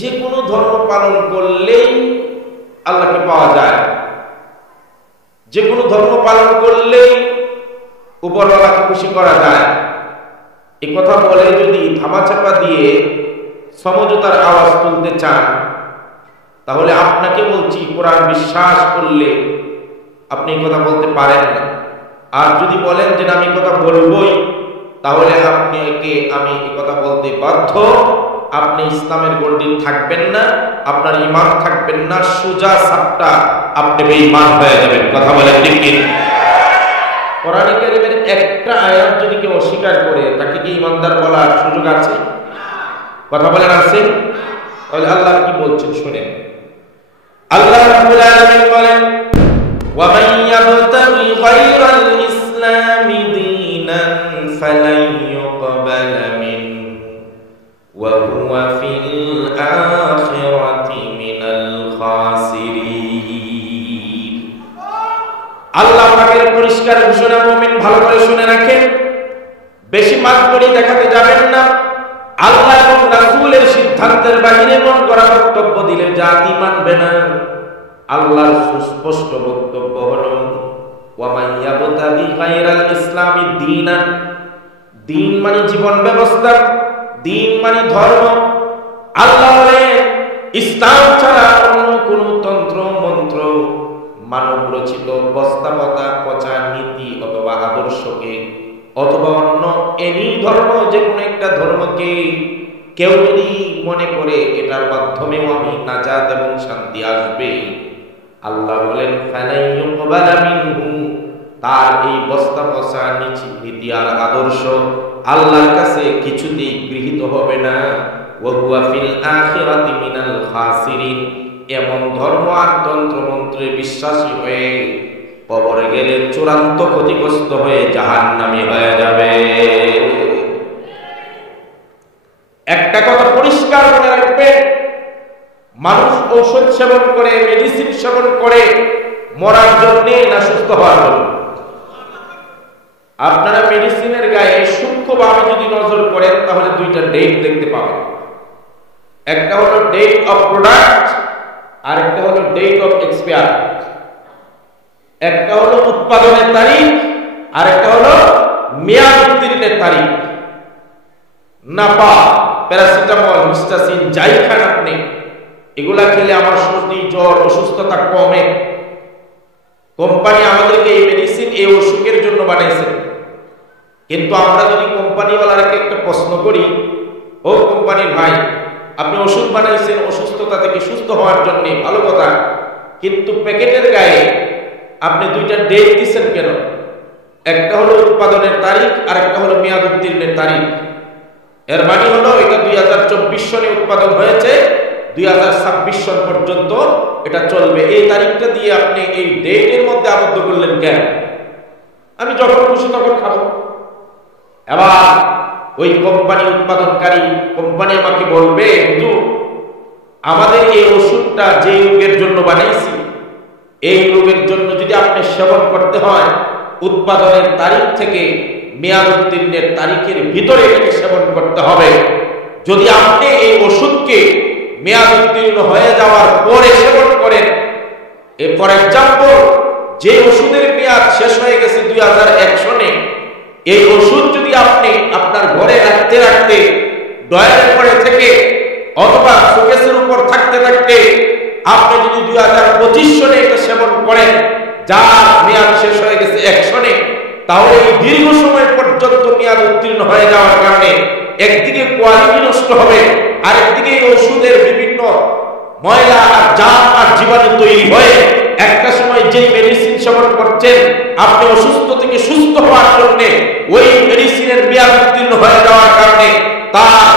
যে কোনো ধর্ম পালন করলেই আল্লাহকে পাওয়া যায়, যে কোনো ধর্ম পালন করলেই উপরওয়ালাকে খুশি করা যায়, এই কথা বলে যদি ধামাচাপা দিয়ে সমঝোতার আওয়াজ তুলতে চান, তাহলে আপনাকে বলছি কোরআন বিশ্বাস করলে আপনি এই কথা বলতে পারেন না। আর যদি বলেন যে আমি কথা বলবই, তাহলে আপনাকে আমি এই কথা বলতে বাধ্য। আপনি ইসলামের গণ্ডি থাকবেন না, আপনার ঈমান থাকবেন না, সোজা সাপটা আপনি বেঈমান হয়ে যাবেন। কথা বলেন ঠিক কি? কোরআনে কারীমের একটা আয়াত যদি কেউ অস্বীকার করে, তাকে কি ঈমানদার বলার সুযোগ আছে? কথা বলেন আছে? তাহলে আল্লাহ কি বলছেন শুনেন। আল্লাহ রাব্বুল আলামিন বলেন, ওয়া মান ইয়াবতাগি গায়রাল ইসলামি দীনান ফালান ইউকবালা মিনহু ওয়া হুয়া ফিল আখিরাতি মিনাল খাসিরিন। আল্লাহ পাকের পরিষ্কার ঘোষণা, মুমিন ভালো করে শুনে রাখেন, বেশি মাতবরি দেখাতে যাবেন না। আল্লাহ এবং রাসূলের সিদ্ধান্তের বাইরে মন করা বক্তব্য দিলে জাতি মানবে না। আল্লাহর সুস্পষ্ট বক্তব্য হলো, ওয়া মান ইয়াবতাগি গায়রাল ইসলামি দীনান, দিন মানে জীবন ব্যবস্থা, দিন মানে ধর্ম। আল্লাহ বলেন ইসলাম ছাড়া অন্য কোন তন্ত্র মন্ত্র, মানব রচিত বস্তাপতা পচা নীতি অথবা আদর্শকে অথবা অন্য এনি ধর্ম, যে কোনো একটা ধর্মকে কেউ যদি মনে করে এটার মাধ্যমেও আমি নাজাত এবং শান্তি আসবে, আল্লাহ বলেন ফালাই ইউকবালা মিনহু, তার এই বস্তা পচা নীতি আর আদর্শ আল্লাহর কাছে কিছুতেই গৃহীত হবে না। ওয়া হুয়া ফিল আখিরাতি মিনাল খাসিরিন, এমন ধর্ম আর তন্ত্রমন্ত্রে বিশ্বাসী হয়ে কবরে গেলে চূড়ান্ত ক্ষতিগ্রস্ত হয়ে জাহান্নামী হয়ে যাবে। একটা কথা পরিষ্কার মনে রাখবেন, মানুষ ঔষধ সেবন করে, মেডিসিন সেবন করে মরার জন্য না সুস্থ হওয়ার জন্য? আপনারা মেডিসিনের গায়ে সূক্ষ্মভাবে যদি নজর করেন, তাহলে দুইটা ডেট দেখতে পাবেন। একটা হলো ডেট অফ প্রোডাক্ট, আর একটা হলো ডেট অফ এক্সপায়ার। একটা হলো উৎপাদনের তারিখ, আর একটা হলো মেয়াদ উত্তীর্ণের তারিখ। নাপা, প্যারাসিটামল, হিস্টাসিন যাই খান আপনি, এগুলা খেলে আমার সর্দি জ্বর অসুস্থতা কমে। কোম্পানি আমাদেরকে এই মেডিসিন এই অসুখের জন্য বানাইছে, কিন্তু আমরা যদি কোম্পানিওয়ালাকে একটা প্রশ্ন করি, ও কোম্পানির ভাই, আপনি ওষুধ বানাইছেন অসুস্থতা থেকে সুস্থ হওয়ার জন্য, ভালো কথা, কিন্তু প্যাকেটের গায়ে আপনি দুইটা ডেট দিচ্ছেন কেন? একটা হলো উৎপাদনের তারিখ, আর একটা হলো মেয়াদ উত্তীর্ণের তারিখ। এর মানে হলো এটা 2024 সনে উৎপাদন হয়েছে, 2026 সন পর্যন্ত এটা চলবে। এই তারিখটা দিয়ে আপনি এই ডেটের মধ্যে আবদ্ধ করলেন কেন? আমি যখন খুশি তখন খাবো। এবার ওই কোম্পানি উৎপাদনকারী কোম্পানি আমাকে বলবে, কিন্তু আমাদের এই ওষুধটা যে রোগের জন্য বানাইছি, এই রোগের জন্য যদি আপনি সেবন করতে হয়, উৎপাদনের তারিখ থেকে মেয়াদ উত্তীর্ণের তারিখের ভিতরে এটাকে সেবন করতে হবে। যদি আপনি এই ওষুধকে মেয়াদ উত্তীর্ণ হয়ে যাওয়ার পরে সেবন করেন, ফর এক্সাম্পল যে ওষুধের মেয়াদ শেষ হয়ে গেছে 2001 সনে, এই ওষুধ যদি আপনি আপনার ঘরে রাখতে রাখতে ডয়ারের পরে থেকে অথবা শোকেসের উপর থাকতে থাকতে আপনি যদি 2025 সনে এটা সেবন করেন, যার মেয়াদ শেষ হয়ে গেছে 1 সনে, তাহলে এই দীর্ঘ সময় পর্যন্ত মেয়াদ উত্তীর্ণ হয়ে যাওয়ার কারণে একদিকে কোয়ালিটি নষ্ট হবে, আর একদিকে এই ওষুধের বিভিন্ন ময়লা আর জাম আর জীবাণু তৈরি হয়ে একটা সময় যেই মেডিসিন সেবন করছেন আপনি অসুস্থ থেকে সুস্থ হওয়ার জন্য, ওই মেডিসিনের মেয়াদ উত্তীর্ণ হয়ে যাওয়ার কারণে তার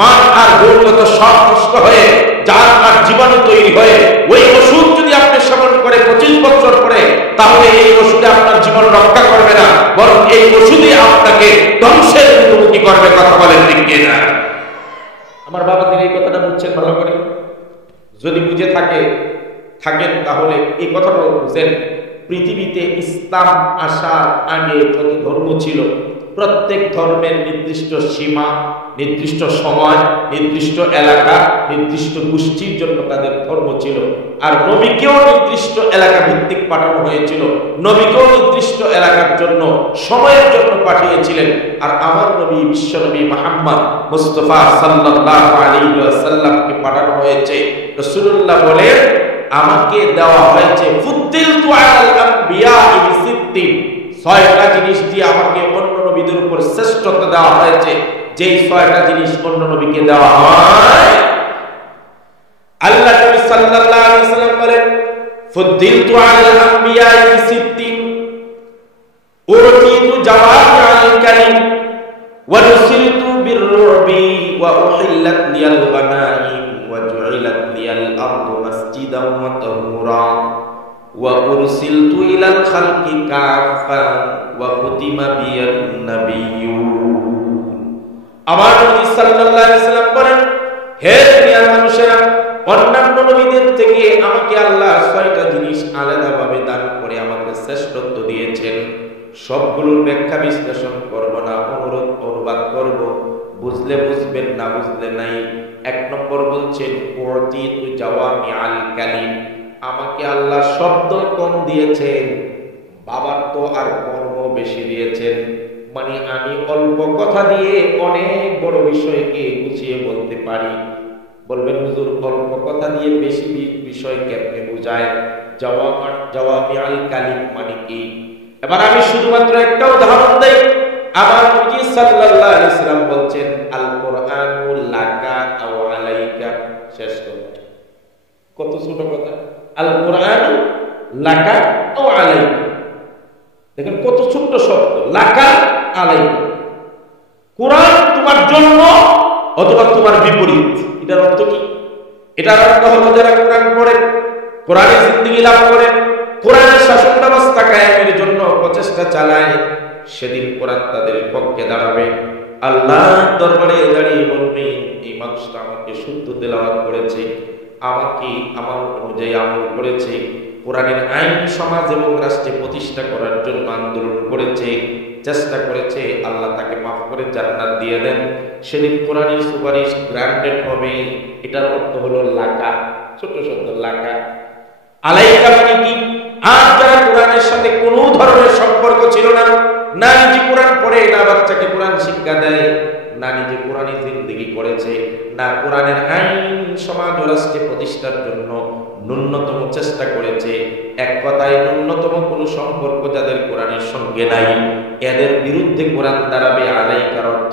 মান আর গুণগত সব নষ্ট হয়ে জাম আর জীবাণু তৈরি হয়ে ওই ওষুধ যদি আপনি সেবন করে 25 বছর পরে, তাহলে এই ওষুধে আপনার জীবন রক্ষা করবে না, বরং এই ওষুধই আপনাকে ধ্বংসের মুখোমুখি করবে। কথা বলেন ঠিক কিনা? আমার বাবা তিনি এই কথাটা বুঝছেন ভালো করে? যদি বুঝে থাকেন তাহলে এই কথাটা বুঝেন, পৃথিবীতে ইসলাম আসার আগে যত ধর্ম ছিল প্রত্যেক ধর্মের নির্দিষ্ট সীমা, নির্দিষ্ট সময়, নির্দিষ্ট এলাকা, নির্দিষ্ট গোষ্ঠীর জন্য তাদের ধর্ম ছিল। আর নবীকেও নির্দিষ্ট এলাকা ভিত্তিক পাঠানো হয়েছিল, নবীকেও নির্দিষ্ট এলাকার জন্য, সময়ের জন্য পাঠিয়েছিলেন। আর আমার নবী বিশ্ব নবী মুহাম্মদ মুস্তাফা সাল্লাল্লাহু আলাইহি ওয়াসাল্লামকে পাঠানো হয়েছে। রাসূলুল্লাহ বলেন, আমাকে দেওয়া হয়েছে ফুদ্দিলতু আলাল আম্বিয়া বিসিত্তিন, 6টা জিনিস দিয়ে আমাকে অন্য নবীদের উপর শ্রেষ্ঠত্ব দেওয়া হয়েছে। যেই 6টা জিনিস অন্য নবীকে দেওয়া হয়, আল্লাহ নবী সাল্লাল্লাহু আলাইহি ওয়াসাল্লাম বলেন, ফুদ্দিলতু আলাল আম্বিয়া বিসিত্তিন, উরতিতু জাওয়ামিআল কালিম, ওয়া নুসিরতু বিররুবি, ওয়া উহিল্লাত লিয়াল গনাইম, ওয়া জুইলাত লিয়াল আরদু মাসজিদান ওয়া তাহুরা, ওয়া উরসিলতু ইলাল খালকি কাফা, ওয়া খুতিমা বিয়ান নাবিয়্যুন। আমার নবী সাল্লাল্লাহু আলাইহি ওয়াসাল্লাম বলেন, হে দুনিয়ার মানুষেরা, অন্যান্য নবীদের থেকে আমাকে আল্লাহ 6টা জিনিস আলাদাভাবে দান করে আমাকে শ্রেষ্ঠত্ব দিয়েছেন। সবগুলোর ব্যাখ্যা বিশ্লেষণ করব না, অনুবাদ করব, বুঝলে বুঝবেন, না বুঝলে নাই। 1 নম্বর বলছেন, উরতিতু জাওয়ামিআল কালিম, আমাকে আল্লাহ শব্দ কম দিয়েছেন, বাবার তো আর কর্ম বেশি দিয়েছেন। মানে আমি অল্প কথা দিয়ে অনেক বড় বিষয়কে গুছিয়ে বলতে পারি। বলবেন হুজুর, অল্প কথা দিয়ে বেশি বিষয় কেমনে বোঝায়? জাওয়ামিআল কালিম মানে কি? এবার আমি শুধুমাত্র একটা উদাহরণ দেই। আমার নবী সাল্লাল্লাহু আলাইহি ওয়াসাল্লাম বলছেন, আল কোরআনু লাকা আও আলাইকা, শেষ কথা। কত ছোট কথা, আল কোরআনু লাকা আও আলাইকা। দেখেন কত ছোট শব্দ, লাকা আলাইকা। কোরআন তোমার জন্য অথবা তোমার বিপরীত। এটার অর্থ কি? এটার অর্থ হলো যারা কোরআন পড়ে, কোরআনের জিন্দেগি লাভ করে, কোরআনের শাসন ব্যবস্থা কায়েমের জন্য প্রচেষ্টা চালায়, সেদিন কোরআন তাদের পক্ষে দাঁড়াবে। আল্লাহ দরবারে দাঁড়িয়ে বলবে, এই মানুষটা আমাকে শুদ্ধ তেলাওয়াত করেছে, আমাকে আমার অনুযায়ী আমল করেছে, কোরআনের আইন সমাজ এবং রাষ্ট্রে প্রতিষ্ঠা করার জন্য আন্দোলন করেছে, চেষ্টা করেছে, আল্লাহ তাকে মাফ করে জান্নাত দিয়ে দেন। সেদিন কোরআনের সুপারিশ গ্রান্টেড হবে। এটার অর্থ হলো লাকা, ছোট শব্দ লাকা। আলাইকা মানে কি? আর যারা কোরআনের সাথে কোনো ধরনের সম্পর্ক ছিল না, না নিজে কোরআন পড়ে, না বাচ্চাকে কোরআন শিক্ষা দেয়, না নিজে কোরআনী জিন্দেগি করেছে, না কোরআনের আইন সমাজ ও রাষ্ট্রে প্রতিষ্ঠার জন্য ন্যূনতম চেষ্টা করেছে, এক কথায় ন্যূনতম কোনো সম্পর্ক যাদের কোরআনের সঙ্গে নাই, এদের বিরুদ্ধে কোরআন দাঁড়াবে। আলাইকার অর্থ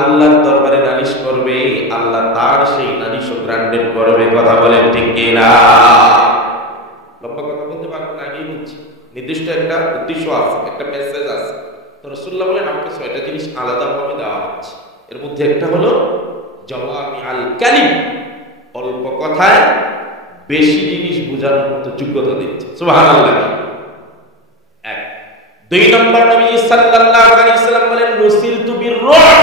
আল্লাহর দরবারে নালিশ করবে, আল্লাহ তার সেই নালিশ গ্রান্টেড করবে। কথা বলেন ঠিক কিনা? লম্বা কথা বলতে পারবো না, আগেই বলছি। নির্দিষ্ট একটা উদ্দেশ্য আছে, একটা মেসেজ আছে। তো রাসূলুল্লাহ বলেন, আমাকে 6টা জিনিস আলাদাভাবে দেওয়া হচ্ছে। এর মধ্যে একটা হলো জাওয়ামিআল কালিম, অল্প কথায় বেশি জিনিস বোঝানোর মতো যোগ্যতা দিচ্ছে। সুবহানাল্লাহ। 1। 2 নম্বর, নবী সাল্লাল্লাহু আলাইহি ওয়াসাল্লাম বলেন, নুসিলতু বিররুব,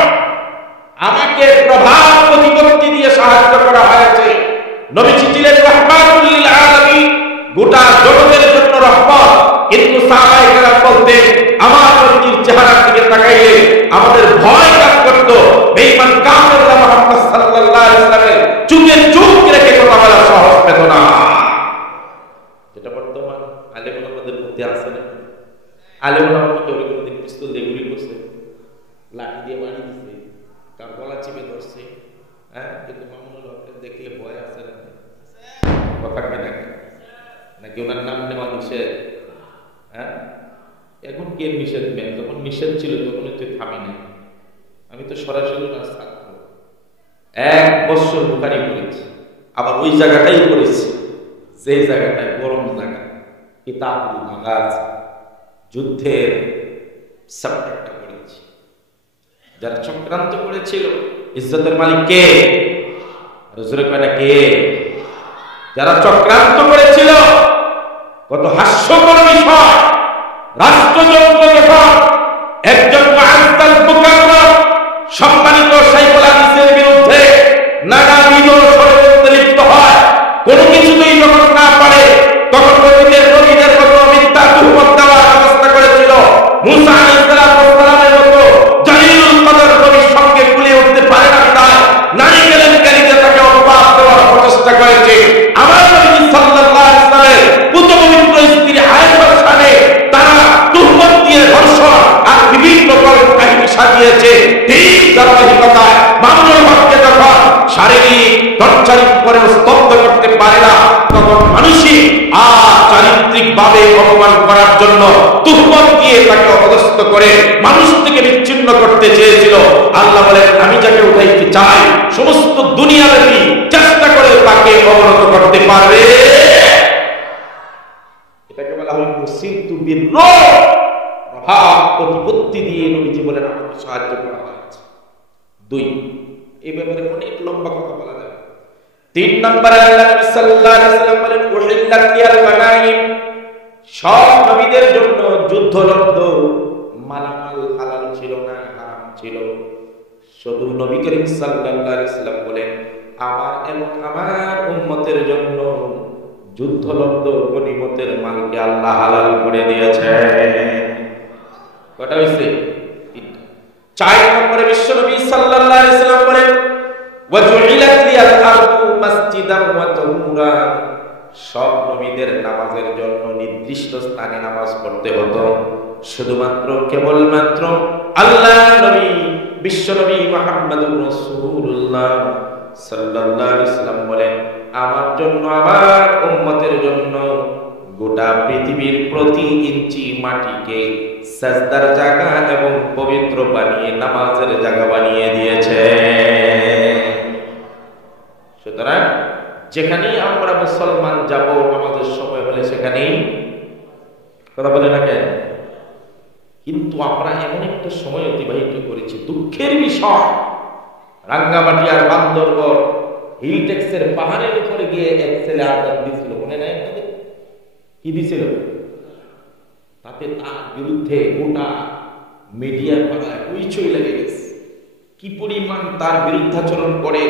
আমাকে প্রভাব প্রতিপত্তি দিয়ে সাহায্য করা হয়েছে। নবীজি ছিলেন রাহমাতুল লিল আলামিন, গোটা জগতের জন্য রহমত। কিন্তু সাহাবায়ে কেরাম বলতেন, আমার নবীর চেহারার দিকে তাকাইলে আমাদের ভয় কাজ করত। বেঈমান কাফেররা মুহাম্মদ সাল্লাল্লাহু আলাইহি ওয়াসাল্লামের চুপে চুপ রেখে কথা বলা সহজ পেত না। যেটা বর্তমান আলেম ওলামাদের মধ্যে আছে না? আলেম ওলামাকে কেউ কোনোদিন পিস্তল দিয়ে গুলি করছে, লাঠি দিয়ে বাড়ি দিছে, কার গলা চিপে ধরছে, হ্যাঁ? কিন্তু মামুনুল হককে দেখলে ভয় আছে না? কথা কেন নাকি ওনার নাম নেওয়া নিষেধ? হ্যাঁ, এখন কে নিষেধ নেন? যখন নিষেধ ছিল তখন তুই থামি নাই। আমি তো সরাসরি ওনার ছাত্র, 1 বছর বুখারি পড়েছি, আবার ওই জায়গাটাই পড়েছি যে জায়গাটায় গরম জায়গা, কিতাবুল মাগাজ, যুদ্ধের সাবজেক্টটা পড়েছি। যারা চক্রান্ত করেছিল, ইজ্জতের মালিক কে? হুজুরে কয় না কে? যারা চক্রান্ত করেছিল, কত হাস্যকর বিষয়। রাষ্ট্রযন্ত্র যখন একজন মুআজ্জাল মুকাররম সম্মানিত শাইখুল হাদিসের বিরুদ্ধে নানাবিধ ষড়যন্ত্রে লিপ্ত হয়, কোনো কিছুতেই যখন না পারে, তখন নবীদের মতো মিথ্যা তুহমত দেওয়ার ব্যবস্থা করেছিল। মুসা আলাইহিস সালামের মতো টর্চারিং করে স্তব্ধ করতে পারে না, তখন মানুষই চারিত্রিক ভাবে অপমান করার জন্য তুহমত দিয়ে তাকে অপদস্থ করে মানুষ থেকে বিচ্ছিন্ন করতে চেয়েছিল। আল্লাহ বলেন, আমি যাকে উঠাইতে চাই সমস্ত দুনিয়াব্যাপী চেষ্টা করে তাকে অবনত করতে পারবে। এটাকে বলা হয় মুসিবতু বির-রূহ, প্রভাব প্রতিপত্তি দিয়ে নবীজি বলেন আমাকে সাহায্য করা হয়েছে। দুই, এই ব্যাপারে অনেক লম্বা কথা বলা যায়। তিন নম্বরে আল্লাহ নবী সাল্লাল্লাহু আলাইহি ওয়াসাল্লাম বলেন, উহিল্লাত লিয়াল গানাইম, সব নবীদের জন্য যুদ্ধলব্ধ মালামাল হালাল ছিল না, হারাম ছিল। শুধু নবী করিম সাল্লাল্লাহু আলাইহি ওয়াসাল্লাম বলেন, আমার এবং আমার উম্মতের জন্য যুদ্ধলব্ধ গনিমতের মালকে আল্লাহ হালাল করে দিয়েছেন। কটা হইছে? তিনটা। চার নম্বরে বিশ্বনবী সাল্লাল্লাহু আলাইহি ওয়াসাল্লাম বলেন, ওয়াজুইলাত লিয়াল আরদু মাসজিদান ওয়া তাহুরা, সব নবীদের নামাজের জন্য নির্দিষ্ট স্থানে নামাজ পড়তে হতো। শুধুমাত্র কেবলমাত্র আল্লাহ নবী বিশ্বনবী মুহাম্মদুর রাসূলুল্লাহ সাল্লাল্লাহু আলাইহি ওয়াসাল্লাম বলেন, আমার জন্য, আমার উম্মতের জন্য গোটা পৃথিবীর প্রতি ইঞ্চি মাটিকে সাজদার জায়গা এবং পবিত্র বানিয়ে নামাজের জায়গা বানিয়ে দিয়েছে। সুতরাং যেখানেই আমরা মুসলমান যাব আমাদের সময় হলে সেখানেই কথা বলে না কেন? কিন্তু আমরা এমন একটা সময় অতিবাহিত করেছি, দুঃখের বিষয়, রাঙ্গামাটি আর বান্দরবন হিলটেক্সের পাহাড়ের উপরে গিয়ে এক ছেলে আঘাত দিয়েছিল, মনে নাই আপনাদের? কি দিয়েছিল? তাতে তার বিরুদ্ধে গোটা মিডিয়ার পাড়ায় হইচই লেগে গেছে। কি পরিমাণ তার বিরুদ্ধাচরণ করে,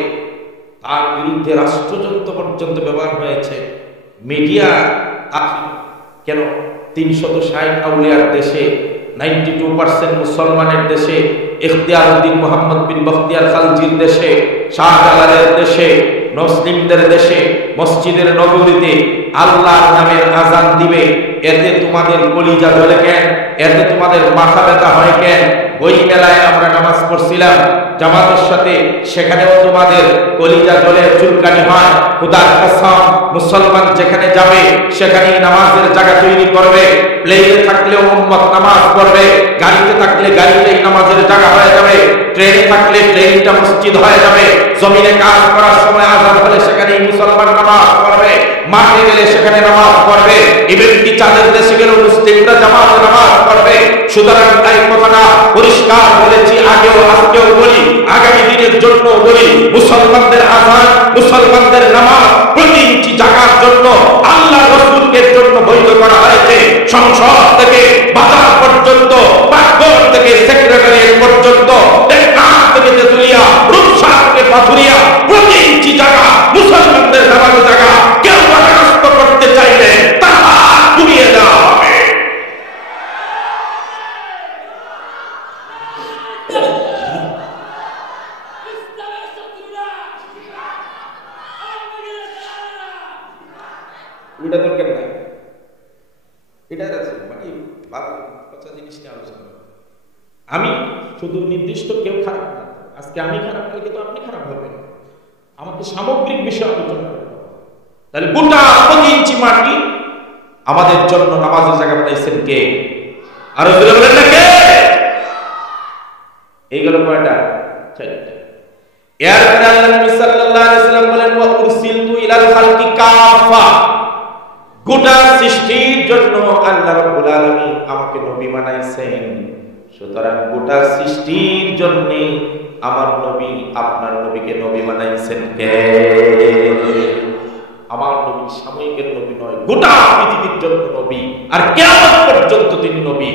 তার বিরুদ্ধে রাষ্ট্রযন্ত্র পর্যন্ত ব্যবহার হয়েছে। মিডিয়া কেন 360 আউলিয়ার দেশে, 92% মুসলমানের দেশে, ইখতিয়ারউদ্দিন মুহাম্মদ বিন বখতিয়ার খালজির দেশে, শাহজালালের দেশে, মুসলিমদের দেশে, মসজিদের নগরীতে আল্লাহর নামের আযান দিবে, এতে তোমাদের কলিজা জ্বলে কেন? এতে তোমাদের মাথা ব্যথা হয় কেন? ওই মেলায় আমরা নামাজ পড়ছিলাম জামাতের সাথে, সেখানেও তোমাদের কলিজা জ্বলে চুলকানি হয়। খোদার কসম, মুসলমান যেখানে যাবে সেখানেই নামাজের জায়গা তৈরি করবে। প্লেনে থাকলেও উম্মত নামাজ পড়বে, গাড়িতে থাকলে গাড়িতেই নামাজের জায়গা হয়ে যাবে, ট্রেনে থাকলে ট্রেনটা মসজিদ হয়ে যাবে। জমিনে কাজ করার সময় আযান হলে সেখানেই মুসলমান নামাজ পড়বে, মাঠে গেলে সেখানে নামাজ পড়বে, এমনকি চাঁদের দেশে গেলেও মুসলিমরা জামাতে নামাজ পড়বে। সুতরাং এই কথাটা পরিষ্কার বলেছি, আগেও আজকেও বলি, আগামী দিনের জন্য বলি, মুসলমানদের আযান, মুসলমানদের নামাজ প্রতি ইঞ্চি জায়গার জন্য আল্লাহ রাসূলের জন্য বৈধ করা হয়েছে। সংসদ থেকে বাজার পর্যন্ত, পাকঘর থেকে সেক্রেটারিয়েট পর্যন্ত, টেকনাফ থেকে তেতুলিয়া, রূপসা থেকে পাথুরিয়া, প্রতি ইঞ্চি জায়গা মুসলমানদের নামাজের জায়গা। কেউ বাধাগ্রস্ত করতে চাইলে তার হাত ঘুরিয়ে দেওয়া হবে। এটা দরকার নাই, এটা আছে মানে বাচ্চা জিনিস নিয়ে আলোচনা। আমি শুধু নির্দিষ্ট কেউ খারাপ না, আজকে আমি খারাপ, কালকে তো আপনি খারাপ হবেন। আমাকে সামগ্রিক বিষয় আলোচনা করতে হবে। তাহলে গোটা 5 ইঞ্চি মাটি আমাদের জন্য নামাজের জায়গা বানাইছেন কে? আর বলেন না কে? এইগুলো কয়টা? 4টা। এর পরে আল্লাহ নবী সাল্লাল্লাহু আলাইহি ওয়াসাল্লাম বলেন, ওয়া উরসিলতু ইলাল খালকি কাফা, গোটা সৃষ্টির জন্য আল্লাহ রাব্বুল আলামিন আমাকে নবী বানাইছেন। সুতরাং গোটা সৃষ্টির জন্য আমার নবী, আপনার নবীকে নবী বানাইছেন কে? আমার নবী সাময়িকের নবী নয়, গোটা পৃথিবীর জন্য নবী, আর কিয়ামত পর্যন্ত তিনি নবী।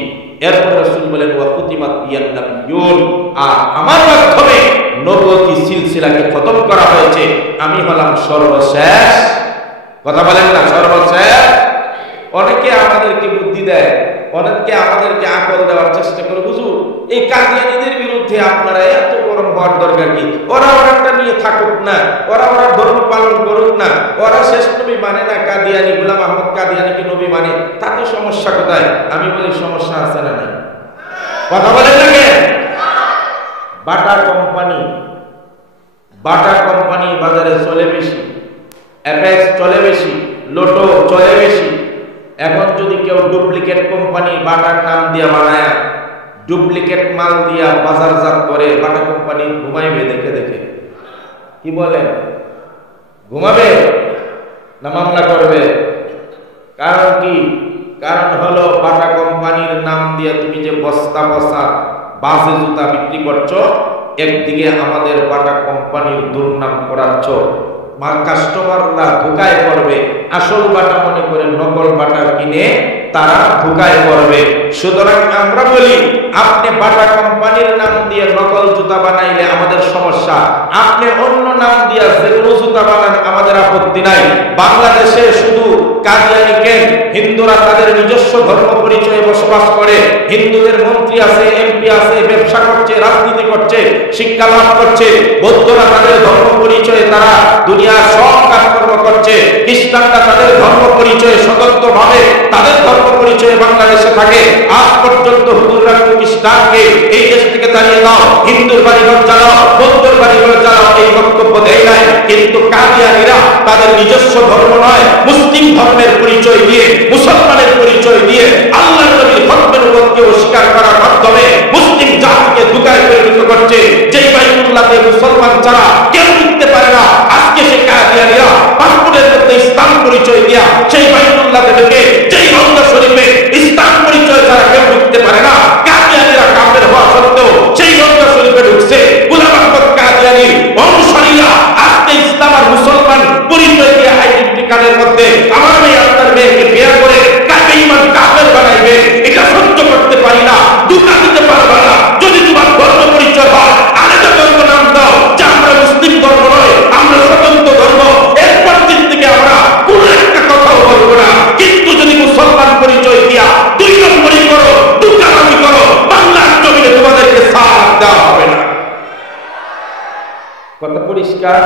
এরপর রাসূল বলেন, ওয়া কুতিমাত বিয়ান নাবিয়্যুন, আর আমার মাধ্যমে নবুয়তি সিলসিলাকে খতম করা হয়েছে। আমি হলাম সর্বশেষ। কথা বলেন না, সর্বশেষ। অনেকে আমাদেরকে বুদ্ধি দেয়, অনেকে আমাদেরকে আকল দেওয়ার চেষ্টা করে, হুজুর এই কাদিয়ানীদের বিরুদ্ধে আপনারা এত গরম হওয়ার দরকার কি? ওরা ওরাটা নিয়ে থাকুক না, ওরা ওরা ধর্ম পালন করুক না, ওরা শেষ নবী মানে না, কাদিয়ানী গোলাম আহমদ কাদিয়ানীকে নবী মানে, তাতে সমস্যা কোথায়? আমি বলি সমস্যা আছে না নাই? কথা বলেন না কেন? বাটা কোম্পানি বাটা কোম্পানি বাজারে চলে বেশি, অ্যাপেক্স চলে বেশি, লোটো চলে বেশি। এখন যদি কেউ ডুপ্লিকেট কোম্পানি বাটার নাম দিয়ে বানায়, ডুপ্লিকেট মাল দিয়া বাজারজাত করে, বাটা কোম্পানি ঘুমাইবে দেখে দেখে? কি বলেন, ঘুমাবে না মামলা করবে? কারণ কি? কারণ হলো বাটা কোম্পানির নাম দিয়ে তুমি যে বস্তা বস্তা বাজে জুতা বিক্রি করছো, একদিকে আমাদের বাটা কোম্পানির দুর্নাম করাচ্ছ, কাস্টমাররা ধোকায় পড়বে, আসল বাটা মনে করে নকল বাটা কিনে তারা ধোকায় পড়বে। সুতরাং আমরা বলি, আপনি বাটা কোম্পানির নাম দিয়ে নকল জুতা বানাইলে আমাদের সমস্যা, আপনি অন্য নাম দিয়ে যে কোনো জুতা বানান আমাদের আপত্তি নাই। বাংলাদেশে শুধু কাদিয়ানি কেন, হিন্দুরা তাদের নিজস্ব ধর্ম পরিচয়ে বসবাস করে, হিন্দুদের মন্ত্রী আছে, এমপি আছে, ব্যবসা করছে, রাজনীতি করছে, শিক্ষা লাভ করছে। বৌদ্ধরা তাদের ধর্ম পরিচয়ে তারা দুনিয়ার সব কাজকর্ম করছে। খ্রিস্টানরা তাদের ধর্ম পরিচয়ে স্বতন্ত্রভাবে তাদের ধর্ম পরিচয়ে বাংলাদেশে থাকে। আজ পর্যন্ত হুজুররা খ্রিস্টানকে এই দেশ থেকে তাড়িয়ে দাও, হিন্দুর বাড়িঘর চালাও, বৌদ্ধর বাড়িঘর চালাও, এই বক্তব্য দেয় নাই। কিন্তু কাদিয়ানিরা তাদের নিজস্ব ধর্ম নয়, মুসলিম ধর্মের পরিচয় দিয়ে, মুসলমানের পরিচয় দিয়ে, আল্লাহর নবীর ধর্মের উপরকে অস্বীকার করার মাধ্যমে মুসলিম জাতিকে ধোঁকায় পরিণত করছে। যেই বাইতুল্লাহতে মুসলমান ছাড়া কেউ ঢুকতে পারে না, আজকে সে কাদিয়ানিরা পাসপোর্টের মধ্যে ইসলাম পরিচয় দিয়া সেই বাইতুল্লাহতে ঢুকে, যেই রওজা শরীফে ইসলাম পরিচয় ছাড়া কেউ ঢুকতে পারে না, কাদিয়ানিরা কাফের হওয়া সত্ত্বেও সেই রওজা শরীফে ঢুকছে। গোলাম আহমদ কাদিয়ানির অনুসারীরা আজকে ইসলাম আর মুসলমান পরিচয় দিয়ে আইডেন্টি কার্ডের মধ্যে আমার মেয়ে আপনার মেয়েকে বিয়ে করে বেঈমান কাফের বানাইবে, এটা সহ্য করতে পারি না। দুঃখ দিতে পারবে না। যদি তোমার ধর্ম পরিচয় হয়, আলাদা ধর্ম নাম দাও, যে আমরা মুসলিম ধর্ম নয়, আমরা স্বতন্ত্র ধর্ম, এরপর দিন থেকে আমরা কোন একটা কথাও বলবো না। কিন্তু যদি মুসলমান পরিচয় দিয়া 2 নম্বরই করো, দুঃখামি করো, বাংলার জমিনে তোমাদেরকে সাথ দেওয়া হবে না। কথা পরিষ্কার?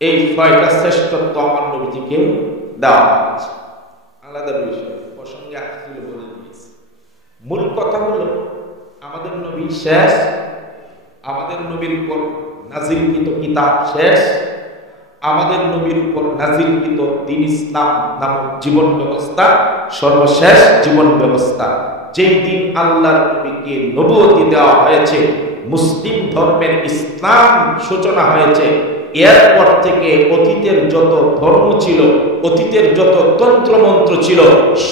এই 6টা শ্রেষ্ঠত্ব আমার নবীজিকে দেওয়া হয়েছে। আলাদা বিষয়, প্রসঙ্গে আসলে বলে দিয়েছি। মূল কথা হলো, আমাদের নবী শেষ, আমাদের নবীর উপর নাজিলকৃত কিতাব শেষ, আমাদের নবীর উপর নাজিলকৃত দ্বীন ইসলাম নামক জীবন ব্যবস্থা সর্বশেষ জীবন ব্যবস্থা। যেই দিন আল্লাহর নবীকে নবুয়তি দেওয়া হয়েছে, মুসলিম ধর্মের ইসলাম সূচনা হয়েছে, এরপর থেকে অতীতের যত ধর্ম ছিল, অতীতের যত তন্ত্রমন্ত্র ছিল,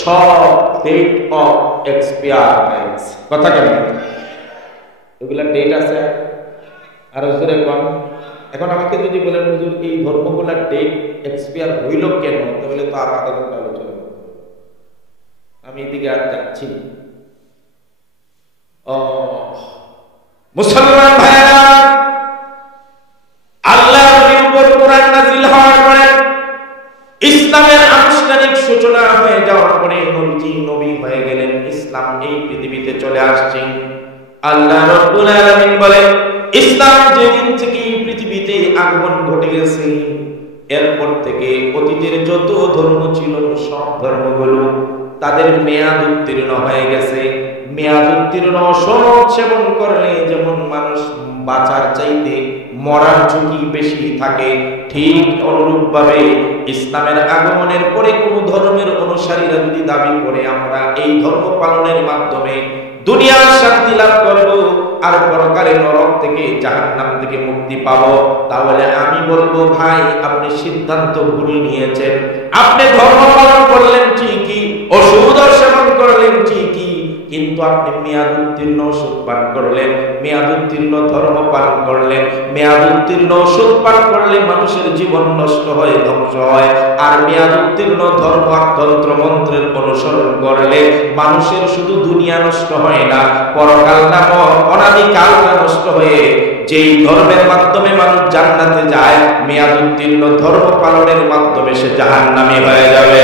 সব ডেট অফ এক্সপায়ার হয়ে গেছে। কথা কেন? এগুলা ডেট আছে, আর হুজুরে কম। এখন আমাকে যদি বলেন হুজুর এই ধর্মগুলা ডেট এক্সপায়ার হইল কেন, তাহলে তো আর আধা ঘন্টা আলোচনা করতে হবে। আমি এদিকে আর যাচ্ছি। মুসলমান ভাইরা, আল্লাহর নবীর উপর কোরআন নাযিল হওয়ার পরে, ইসলামের আনুষ্ঠানিক সূচনা হয়ে যাওয়ার পরে নবীজি নবী হয়ে গেলেন, ইসলাম এই পৃথিবীতে চলে আসছে। আল্লাহ রাব্বুল আলামিন বলেন, ইসলাম যেদিন থেকে পৃথিবীতে আগমন ঘটে গেছে, এরপর থেকে অতীতের যত ধর্ম ছিল সব ধর্মগুলো তাদের মেয়াদ উত্তীর্ণ হয়ে গেছে। মেয়াদ উত্তীর্ণ সনদ সেবন করলে যেমন মানুষ বাঁচার চাইতে মরার ঝুঁকি বেশি থাকে, ঠিক অনুরূপভাবে ইসলামের আগমনের পরে কোন ধর্মের অনুসারীরা যদি দাবি করে আমরা এই ধর্ম পালনের মাধ্যমে দুনিয়ার শান্তি লাভ করব আর পরকালে নরক থেকে জাহান্নাম থেকে মুক্তি পাবো, তাহলে আমি বলবো ভাই আপনি সিদ্ধান্ত ভুল নিয়েছেন। আপনি ধর্ম পালন করলেন ঠিকই, ওষুধ সেবন করলেন ঠিকই, কিন্তু আপনি মেয়াদ উত্তীর্ণ ওষুধ পান করলেন, মেয়াদ উত্তীর্ণ ধর্ম পালন করলেন, মেয়াদ উত্তীর্ণ ওষুধ পান করলে মানুষের জীবন নষ্ট হয়, ধ্বংস হয়। আর মেয়াদ উত্তীর্ণ ধর্ম তন্ত্র মন্ত্রের অনুসরণ করলে মানুষের শুধু দুনিয়া নষ্ট হয় না, পরকাল নামক অনাদিকালটা নষ্ট হয়ে যেই ধর্মের মাধ্যমে মানুষ জান্নাতে যায়, মেয়াদ উত্তীর্ণ ধর্ম পালনের মাধ্যমে সে জাহান্নামী হয়ে যাবে।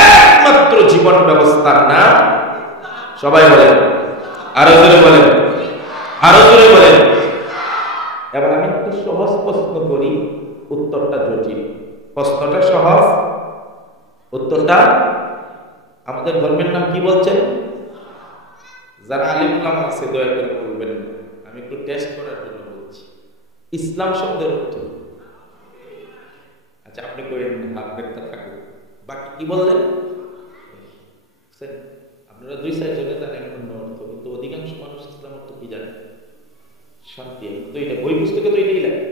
একমাত্র জীবন ব্যবস্থার নাম, সবাই বলেন, আরো জোরে বলেন, আরো জোরে বলেন। এবার আমি একটু সহজ প্রশ্ন করি, উত্তরটা জটিল। প্রশ্নটা সহজ, উত্তরটা আমাদের ধর্মের নাম কি বলছেন? যারা আলিম উলামা আছে দয়া করে বলবেন। আমি একটু টেস্ট করার জন্য বলছি। ইসলাম শব্দের অর্থ, আচ্ছা আপনি কইেন হাত দেখতে থাকুন, বাকি কি বললেন? আপনারা 2-4 জনে জানেন অন্য অর্থ, কিন্তু অধিকাংশ মানুষ ইসলাম অর্থ কি জানে? শান্তি। তো এটা বই পুস্তকে তো এটাই লাগে।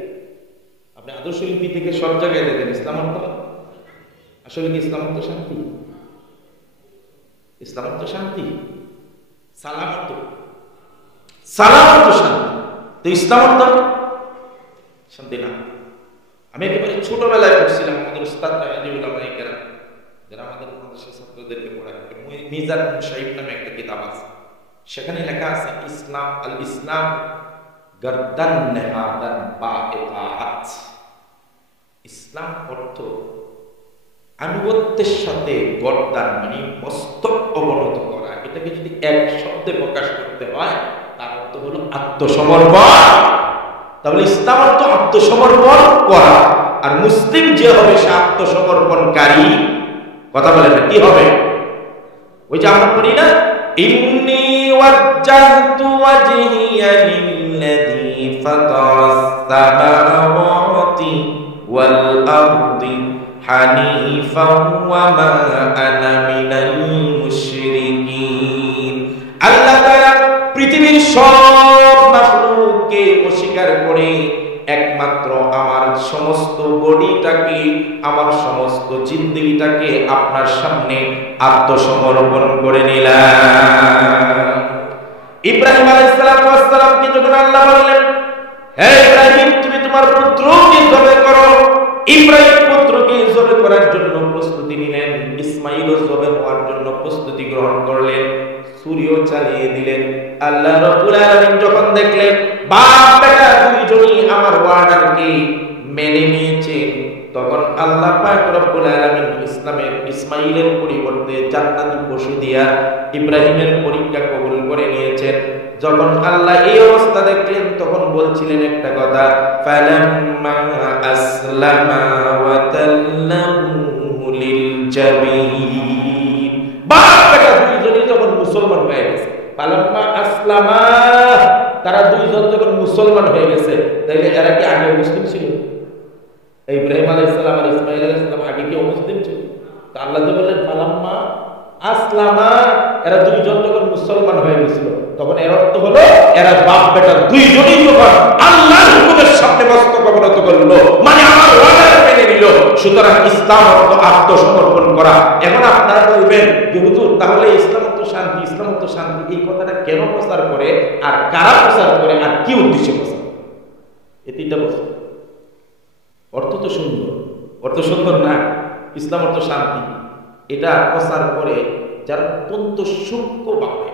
আপনি আদর্শ লিপি থেকে সব জায়গায় দেখেন ইসলাম অর্থ। আসলে কি ইসলাম অর্থ শান্তি? ইসলাম অর্থ শান্তি, সালাম অর্থ, সালাম অর্থ শান্তি। তো ইসলাম অর্থ শান্তি না। আমি একেবারে ছোটবেলায় পড়ছিলাম, আমাদের উস্তাদ যারা আমাদের মাদ্রাসার ছাত্রদেরকে পড়ায়, মিজান সাহিব নামে একটা কিতাব আছে, সেখানে লেখা আছে ইসলাম আল ইসলাম গর্দান নেহাদান বাএতাআত। ইসলাম অর্থ আনুগত্যের সাথে গর্দান মানে মস্তক অবনত করা। এটাকে যদি এক শব্দে প্রকাশ করতে হয় তার অর্থ হলো আত্মসমর্পণ। তাহলে ইসলাম অর্থ আত্মসমর্পণ করা, আর মুসলিম যে হবে সে আত্মসমর্পণকারী। কথা বলে না কি হবে? ওই যে আমরা পড়ি না, ইন্নী ওয়াজ্জাহতু ওয়াজহিয়া লিল্লাযী ফাতারাস সামাওয়াতি ওয়াল আরদি হানিফান ওয়া মা আনা মিনাল মুশরিকিন। আল্লাহ তাআলা পৃথিবীর সব মাখলুককে অস্বীকার করে একমাত্র আমার সমস্ত বডিটাকে, আমার সমস্ত জিন্দেগিটাকে আপনার সামনে আত্মসমর্পণ করে নিলাম। ইব্রাহিম আলাইহিস সালামকে যখন আল্লাহ বললেন, হে ইব্রাহিম তুমি তোমার পুত্রকে জবাই করো, ইব্রাহিম পুত্রকে জবাই করার জন্য প্রস্তুতি নিলেন, ইসমাঈল জবাই হওয়ার জন্য প্রস্তুতি গ্রহণ করলেন, সূর্য চালিয়ে দিলেন। আল্লাহ রাব্বুল আলামিন যখন দেখলেন বাপ বেটা দুইজনই আমার ওয়াদাকে মেনে নিয়েছে, তখন আল্লাহ পাক রব্বুল আলামিন ইসমাঈলের পরিবর্তে জান্নাতি পশু দিয়া ইব্রাহিমের পরীক্ষা কবুল করে নিয়েছেন। যখন আল্লাহ এই অবস্থা দেখলেন তখন বলছিলেন একটা কথা, ফালাম্মা আসলামা ওয়া তাল্লাহু লিল জাবিন। বাপ বেটা দুইজনই যখন মুসলমান হয়ে গেছে, ফালাম্মা আসলামা, তারা দুইজন যখন মুসলমান হয়ে গেছে, তাইলে এরা কি আগে মুসলিম ছিল? ইব্রাহিম আলাইহিস সালাম আর ইসমাঈল আলাইহিস সালাম আগে কি মুসলিম ছিল? তা আল্লাহ যে বললেন ফালাম্মা আসলামা, এরা দুইজন যখন মুসলমান হয়ে গেছিল, তখন এর অর্থ হলো এরা বাপ বেটা দুইজনই যখন আল্লাহর হুকুমের সামনে মস্তক অবনত করলো, মানে আমার ওয়াদা মেনে নিল। সুতরাং ইসলাম অর্থ আত্মসমর্পণ করা। এখন আপনারা বলবেন যে হুজুর তাহলে ইসলাম অর্থ শান্তি, ইসলাম অর্থ শান্তি, এই কথাটা কেন প্রচার করে, আর কারা প্রচার করে, আর কি উদ্দেশ্যে প্রচার? এই তিনটা বছর অর্থ তো সুন্দর, অর্থ সুন্দর না? ইসলাম অর্থ শান্তি, এটা প্রচার করে যারা অত্যন্ত সূক্ষ্মভাবে,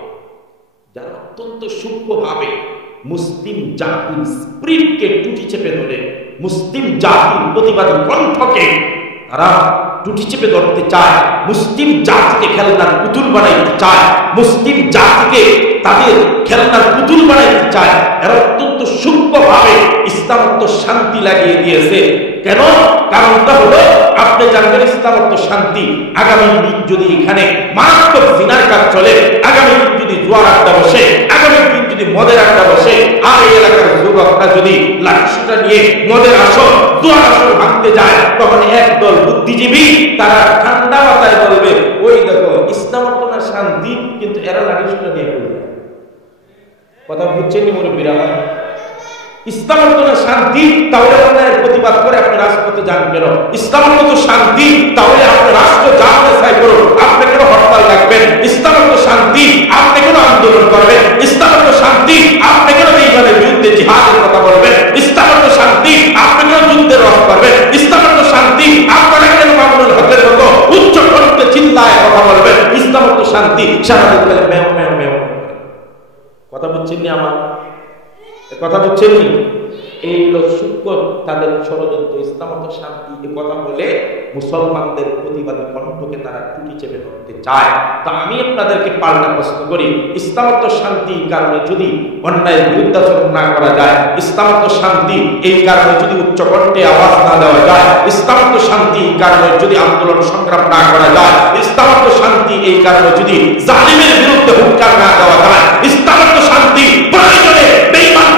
যারা অত্যন্ত সূক্ষ্মভাবে মুসলিম জাতির স্পিরিটকে টুটি চেপে ধরে, মুসলিম জাতির প্রতিবাদী কণ্ঠকে তারা টুটি চেপে ধরতে চায়, মুসলিম জাতিকে খেলনার পুতুল বানাইতে চায়, মুসলিম জাতিকে তাদের খেলনার পুতুল বানাইতে চায়। এরা অত্যন্ত সূক্ষ্মভাবে ইসলাম অর্থ শান্তি লাগিয়ে দিয়েছে। কেন? কারণটা হলো আপনি জানবেন ইসলাম অর্থ শান্তি। আগামী দিন যদি এখানে মারাত্মক জিনার কাজ চলে, আগামী দিন যদি জুয়ার আড্ডা বসে, আগামী দিন যদি মদের আড্ডা বসে, আর এই এলাকার যুবকরা যদি লাঠিসোঁটা নিয়ে মদের আসর, জুয়ার আসর ভাঙতে যায়, তখন একদল বুদ্ধিজীবী তারা ঠান্ডা মাথায় বলবে, ওই দেখো ইসলাম অর্থ না শান্তি, কিন্তু এরা লাঠিসোঁটা নিয়ে বলবে। কথা বুঝছেন মুরব্বীরা? ইসলাম অর্থ না শান্তি, তাহলে অন্যায়ের প্রতিবাদ করে আপনি রাজপথে যান কেন? ইসলাম অর্থ শান্তি, তাহলে আপনি রাষ্ট্র যা চাই করুন, আপনি কেন হরতাল রাখবেন? ইসলাম অর্থ শান্তি, আপনি কেন আন্দোলন করবেন? ইসলাম অর্থ শান্তি, আপনি কেন বেঈমানের বিরুদ্ধে জিহাদের কথা বলবেন? ইসলাম অর্থ শান্তি, আপনি কেন যুদ্ধের রদ করবেন? ইসলাম অর্থ শান্তি, আপনারা কেন মামুনুল হকের মতো উচ্চ কণ্ঠে চিল্লায় কথা বলবেন? ইসলাম অর্থ শান্তি, সারাদিন বলে মেও মেও মেও। কথা বুঝছেন না আমার? কথা বুঝছেন? এই লোক সূক্ষ্ম তাদের ষড়যন্ত্র। ইসলাম অর্থ শান্তি এ কথা বলে মুসলমানদের প্রতিবাদী কণ্ঠকে তারা টুটি চেপে ধরতে চায়। তা আমি আপনাদেরকে পাল্টা প্রশ্ন করি, ইসলাম অর্থ শান্তি কারণে যদি অন্যায়ের বিরুদ্ধাচরণ না করা যায়, ইসলাম অর্থ শান্তি এই কারণে যদি উচ্চ কণ্ঠে আওয়াজ না দেওয়া যায়, ইসলাম অর্থ শান্তি কারণে যদি আন্দোলন সংগ্রাম না করা যায়, ইসলাম অর্থ শান্তি এই কারণে যদি জালিমের বিরুদ্ধে হুঙ্কার না দেওয়া যায়, ইসলাম অর্থ শান্তি প্রয়োজনে বেঈমান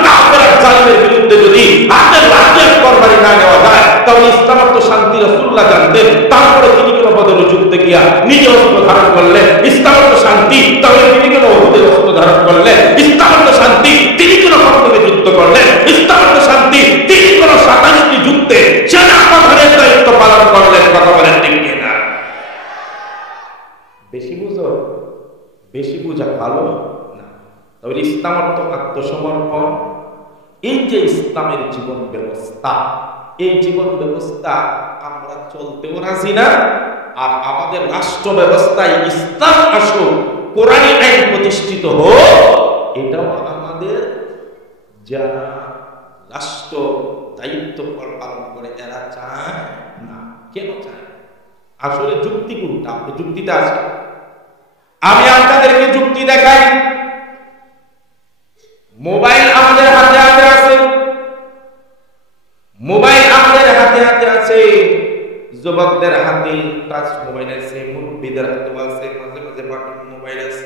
জানতেন, তারপরে তিনি কেন বদরে যুদ্ধে গিয়া নিজে অস্ত্র ধারণ করলেন? ইসলাম তো শান্তি, তাহলে তিনি কেন উহুদের অস্ত্র ধারণ করলেন? ইসলাম তো শান্তি, তিনি কেন খন্দকে যুদ্ধ করলেন? ইসলাম তো শান্তি, তিনি কেন 27টি যুদ্ধে সেনা প্রধানের দায়িত্ব পালন করলেন? কথা বলেন ঠিক কিনা? বেশি বুঝো, বেশি বুঝা ভালো না। তাহলে ইসলাম অর্থ আত্মসমর্পণ। এই যে ইসলামের জীবন ব্যবস্থা, এই জীবন ব্যবস্থা আমরা চলতেও রাজি না, আর আমাদের রাষ্ট্র ব্যবস্থায় ইসলাম আসুক, কোরআনী আইন প্রতিষ্ঠিত হোক, এটাও আমাদের যারা রাষ্ট্র দায়িত্ব পালন করে এরা চায় না। কেন চায়? আসলে যুক্তি কোনটা? আপনি যুক্তিটা আছে, আমি আপনাদেরকে যুক্তি দেখাই। মোবাইল আমাদের হাতে হাতে আছে, মোবাইল আমাদের হাতে হাতে আছে, যুবকদের হাতে টাচ মোবাইল আছে, মুরব্বীদের হাতে আছে, মাঝে মাঝে বাটন মোবাইল আছে।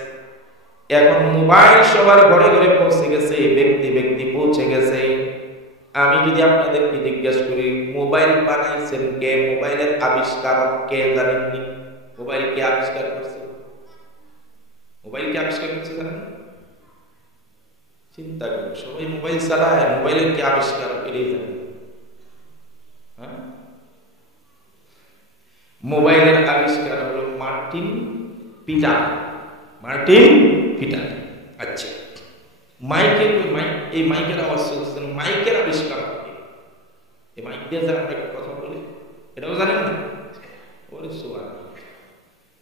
এখন মোবাইল সবার ঘরে ঘরে পৌঁছে গেছে, ব্যক্তি ব্যক্তি পৌঁছে গেছে। আমি যদি আপনাদেরকে জিজ্ঞাসা করি মোবাইল বানাইছেন কে, মোবাইলের আবিষ্কারক কে জানেননি? মোবাইল কে আবিষ্কার করছে? মোবাইল কে আবিষ্কার করছে জানেন? চিন্তা করুন, সবাই মোবাইল চালায়, মোবাইলের কে আবিষ্কারক এটাই জানেন? মোবাইলের আবিষ্কার হলো মার্টিন পিটার। Martin Peter. আচ্ছা, মাইকের এই মাইকের আওয়াজ শুনছেন, মাইকের আবিষ্কার কি? এই মাইক দিয়ে যারা আমরা কথা বলি, এটাও জানেন না? ওরে সুবহানাল্লাহ।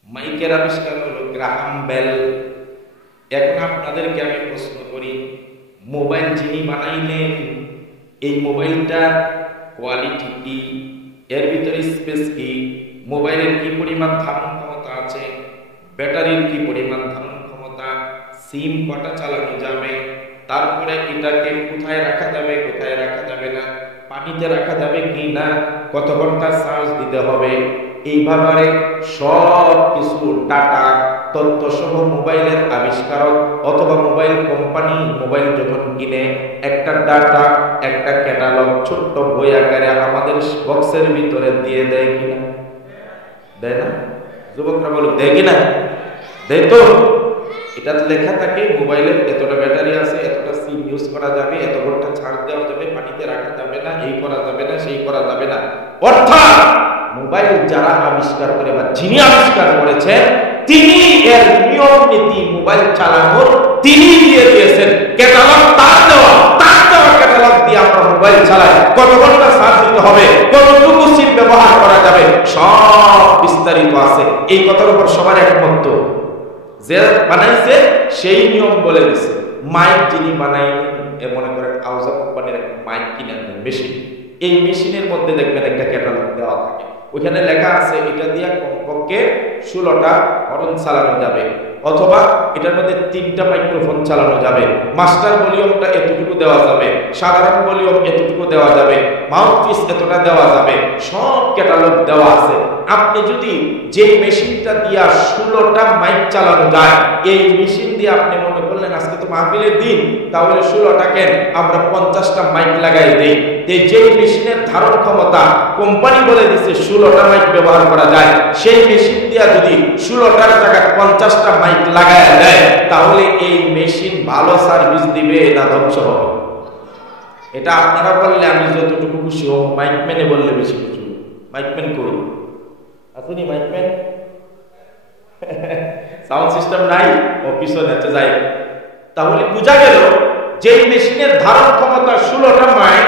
মাইকের আবিষ্কার হলো গ্রাহাম বেল। এখন আপনাদেরকে আমি প্রশ্ন করি, মোবাইল যিনি বানাইলেন, এই মোবাইলটার কোয়ালিটি কি? এর ভিতরে স্পেস কি? মোবাইলের কি পরিমাণ ধারণ ক্ষমতা আছে? ব্যাটারির কি পরিমাণ ধারণ ক্ষমতা? সিম কটা চালানো যাবে? তারপরে এটাকে কোথায় রাখা যাবে, কোথায় রাখা যাবে না? পানিতে রাখা যাবে কি না? কত ঘন্টা চার্জ দিতে হবে? এইভাবে সব কিছু ডাটা তথ্য সহ মোবাইলের আবিষ্কারক অথবা মোবাইল কোম্পানি মোবাইল যখন কিনে একটা ডাটা, একটা ক্যাটালগ ছোট্ট বই আকারে আমাদের বক্সের ভিতরে দিয়ে দেয় কিনা? দেয় না? যুবকরা বলো, দেয় কিনা? দেয় তো। এটা লেখা থাকে মোবাইলের এতটা ব্যাটারি আছে, এতটা সিম ইউজ করা যাবে, এত ঘন্টা চার্জ দেওয়া যাবে, পানিতে রাখা যাবে না, এই করা যাবে না, সেই করা যাবে না। অর্থাৎ মোবাইল যারা আবিষ্কার করে বা যিনি আবিষ্কার করেছেন তিনি এর নিয়ম নীতি মোবাইল চালানোর তিনি দিয়ে দিয়েছেন। ক্যাটালগ তার দেওয়া ক্যাটালগ দিয়ে আমরা মোবাইল চালাই। কত ঘন্টা চার্জ দিতে হবে, কতটুকু সিম ব্যবহার করা যাবে, সব বিস্তারিত আছে। এই কথার উপর সবার একমত তো? যে বানাইছে সেই নিয়ম বলে দিছে। মাইক যিনি বানাই, মনে করেন আউজা কোম্পানির একটা মাইক কিনে আনলেন, মেশিন। এই মেশিনের মধ্যে দেখবেন একটা ক্যাটালগ দেওয়া থাকে, ওইখানে লেখা আছে এটা দিয়ে কমপক্ষে 16টা হর্ন চালানো যাবে, অথবা এটার মধ্যে 3টা মাইক্রোফোন চালানো যাবে, মাস্টার ভলিউমটা এতটুকু দেওয়া যাবে, সাধারণ ভলিউম এতটুকু দেওয়া যাবে, মাউথপিস এতটা দেওয়া যাবে, সব ক্যাটালগ দেওয়া আছে। আপনি যদি যেই মেশিনটা দিয়া 16টা মাইক চালানো যায়, এই মেশিন দিয়ে আপনি মনে করলেন আজকে তো মাহফিলের দিন, তাহলে 16টা কেন আমরা 50টা মাইক লাগাই দেই। যেই মেশিনের ধারণ ক্ষমতা কোম্পানি বলে দিচ্ছে 16টা মাইক ব্যবহার করা যায়, সেই মেশিন দিয়া যদি 16টার জায়গায় 50টা মাইক লাগায় দেয়, তাহলে এই মেশিন ভালো সার্ভিস দিবে না ধ্বংস হবে? এটা আপনারা বললে আমি যতটুকু খুশি হব, মাইকম্যানে বললে বেশি খুশি হব। মাইকম্যান করুন, আপনি মাইকম্যান সাউন্ড সিস্টেম নাই, ও পিছনে আছে, যাই। তাহলে বোঝা গেল যেই মেশিনের ধারণ ক্ষমতা 16টা মাইক,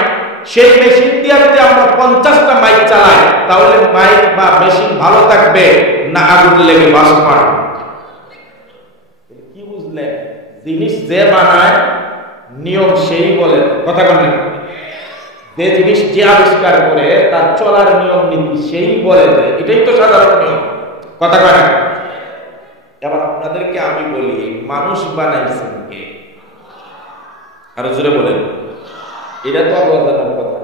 সেই মেশিন দিয়ে যদি আমরা 50টা মাইক চালাই, তাহলে মাইক বা মেশিন ভালো থাকবে না আগুন লেগে বাস মারবে? কি বুঝলেন? জিনিস যে বানায় নিয়ম সেই বলে, কথা বলেন। যে জিনিস যে আবিষ্কার করে তার চলার নিয়ম নীতি সেই বলে দেয়, এটাই তো সাধারণ নিয়ম, কথা বলেন। এবার আপনাদেরকে আমি বলি, মানুষ বানাইছেন কে? আরো জোরে বলেন। এটা তো অবদানের কথা।